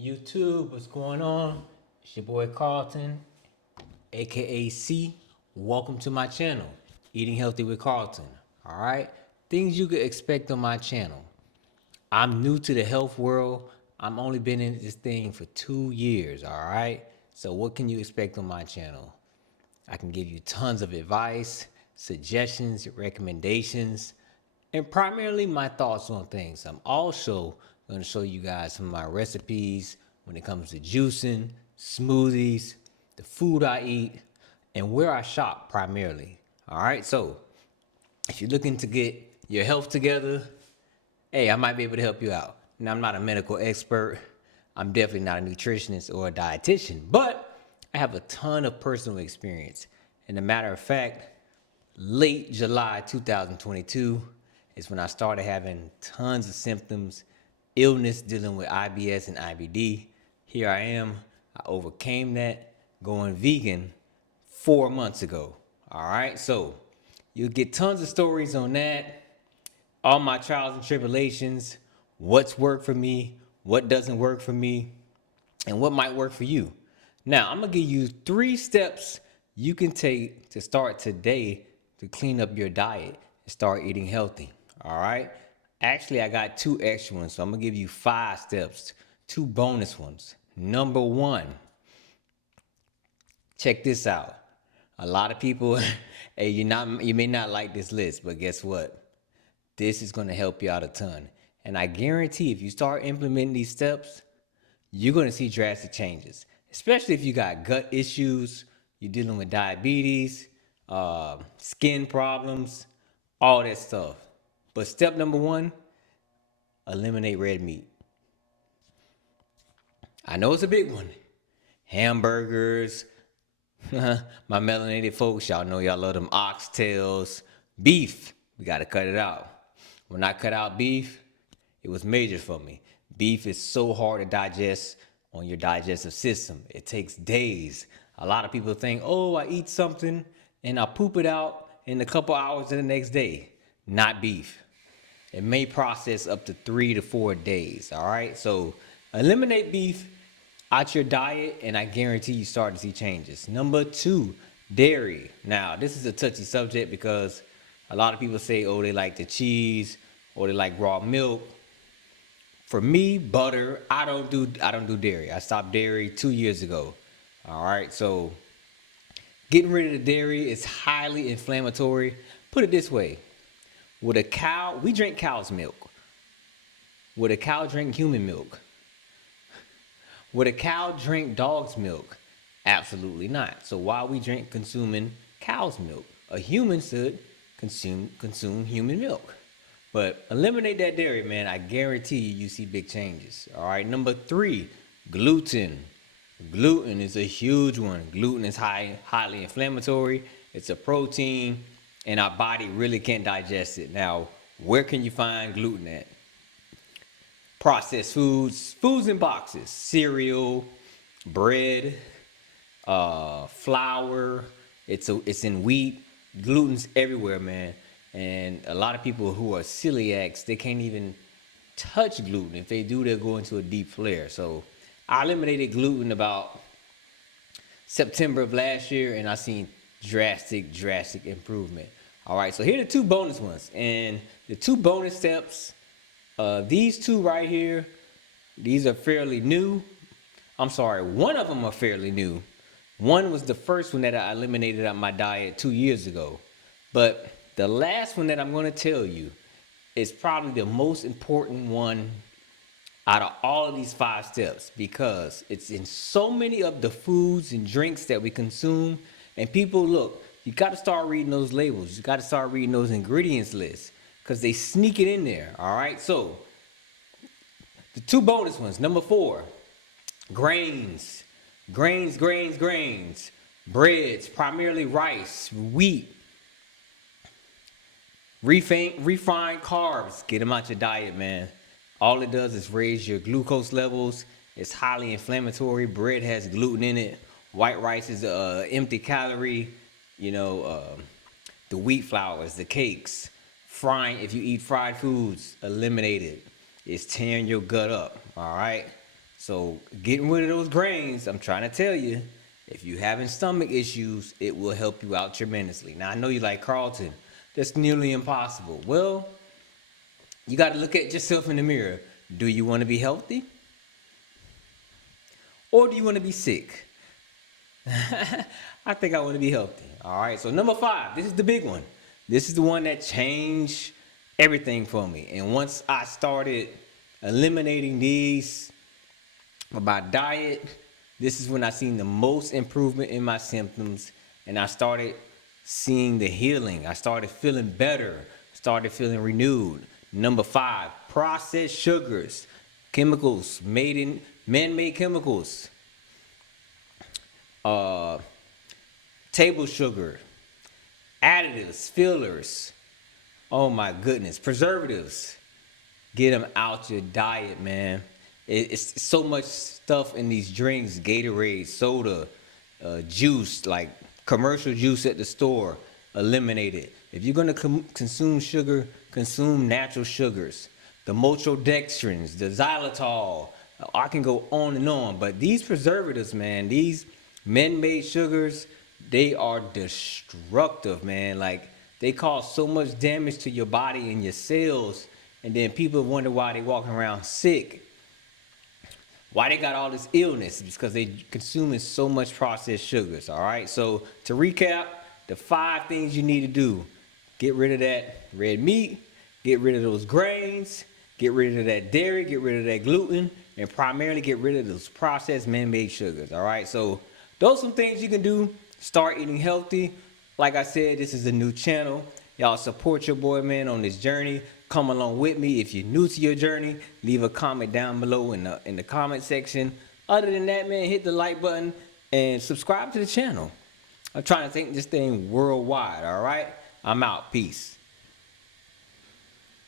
YouTube, what's going on? It's your boy Carlton, aka C. Welcome to my channel, Eating Healthy with Carlton. All right, things you could expect on my channel. I'm new to the health world. I'm only been in this thing for 2 years. All right, so what can you expect on my channel? I can give you tons of advice, suggestions, recommendations, and primarily my thoughts on things. I'm also going to show you guys some of my recipes when it comes to juicing, smoothies, the food I eat, and where I shop primarily. All right, so if you're looking to get your health together, hey, I might be able to help you out. Now, I'm not a medical expert. I'm definitely not a nutritionist or a dietitian, but I have a ton of personal experience. And a matter of fact, late July 2022 is when I started having tons of symptoms, illness dealing with IBS and IBD. Here I am. I overcame that going vegan 4 months ago. All right, so you'll get tons of stories on that, all my trials and tribulations, what's worked for me, what doesn't work for me, and what might work for you. Now, I'm gonna give you 3 steps you can take to start today to clean up your diet and start eating healthy. All right. Actually, I got 2 extra ones, so I'm gonna give you 5 steps, 2 bonus ones. Number one, check this out. A lot of people, hey, you may not like this list, but guess what? This is gonna help you out a ton. And I guarantee if you start implementing these steps, you're going to see drastic changes, especially if you got gut issues, you're dealing with diabetes, skin problems, all that stuff. But step number one, eliminate red meat. I know it's a big one. Hamburgers, my melanated folks, y'all know y'all love them oxtails. Beef, we got to cut it out. When I cut out beef, it was major for me. Beef is so hard to digest on your digestive system. It takes days. A lot of people think, oh, I eat something and I poop it out in a couple hours the next day. Not beef. It may process up to 3 to 4 days. All right. So eliminate beef out your diet, and I guarantee you start to see changes. Number two, dairy. Now, this is a touchy subject because a lot of people say, oh, they like the cheese or they like raw milk. For me, butter. I don't do dairy. I stopped dairy 2 years ago. All right. So getting rid of the dairy is highly inflammatory. Put it this way. Would a cow, we drink cow's milk. Would a cow drink human milk? Would a cow drink dog's milk? Absolutely not. So why are we consuming cow's milk? A human should consume human milk. But eliminate that dairy, man. I guarantee you see big changes. All right. Number three, gluten. Gluten is a huge one. Gluten is highly inflammatory. It's a protein, and our body really can't digest it. Now, where can you find gluten at? Processed foods, foods in boxes, cereal, bread, flour. It's in wheat. Gluten's everywhere, man. And a lot of people who are celiacs, they can't even touch gluten. If they do, they'll go into a deep flare. So I eliminated gluten about September of last year, and I seen drastic improvement. All right, so here are the 2 bonus ones, and the 2 bonus steps. These two right here, these are fairly new. I'm sorry, one of them are fairly new. One was the first one that I eliminated out my diet 2 years ago. But the last one that I'm going to tell you is probably the most important one out of all of these 5 steps because it's in so many of the foods and drinks that we consume. And people, look, you got to start reading those labels. You got to start reading those ingredients lists because they sneak it in there. All right. So the 2 bonus ones. Number four, grains. Grains. Breads, primarily rice, wheat, refined carbs. Get them out your diet, man. All it does is raise your glucose levels. It's highly inflammatory. Bread has gluten in it. White rice is empty calorie. You know, the wheat flours, the cakes, frying. If you eat fried foods, eliminate it. It's tearing your gut up. All right. So getting rid of those grains, I'm trying to tell you, if you having stomach issues, it will help you out tremendously. Now I know you like Carlton. That's nearly impossible. Well, you got to look at yourself in the mirror. Do you want to be healthy? Or do you want to be sick? I think I want to be healthy. All right. So number 5, this is the big one. This is the one that changed everything for me. And once I started eliminating these my diet, this is when I seen the most improvement in my symptoms, and I started seeing the healing. I started feeling better, started feeling renewed. Number 5, processed sugars, chemicals made in man-made chemicals, uh, table sugar, additives, fillers. Oh my goodness, preservatives. Get them out your diet, man. It's so much stuff in these drinks, Gatorade, soda, juice, like commercial juice at the store. Eliminate it. If you're gonna consume sugar, consume natural sugars. The maltodextrins, the xylitol. I can go on and on. But these preservatives, man, these man-made sugars, they are destructive, man. Like, they cause so much damage to your body and your cells, and then people wonder why they walking around sick. Why they got all this illness? It's because they consuming so much processed sugars. All right. So to recap, the 5 things you need to do: get rid of that red meat, get rid of those grains, get rid of that dairy, get rid of that gluten, and primarily get rid of those processed man-made sugars. All right. So those are some things you can do. Start eating healthy. Like I said, this is a new channel. Y'all support your boy, man, on this journey. Come along with me. If you're new to your journey, leave a comment down below in the comment section. Other than that, man, hit the like button and subscribe to the channel. I'm trying to take this thing worldwide, all right? I'm out. Peace.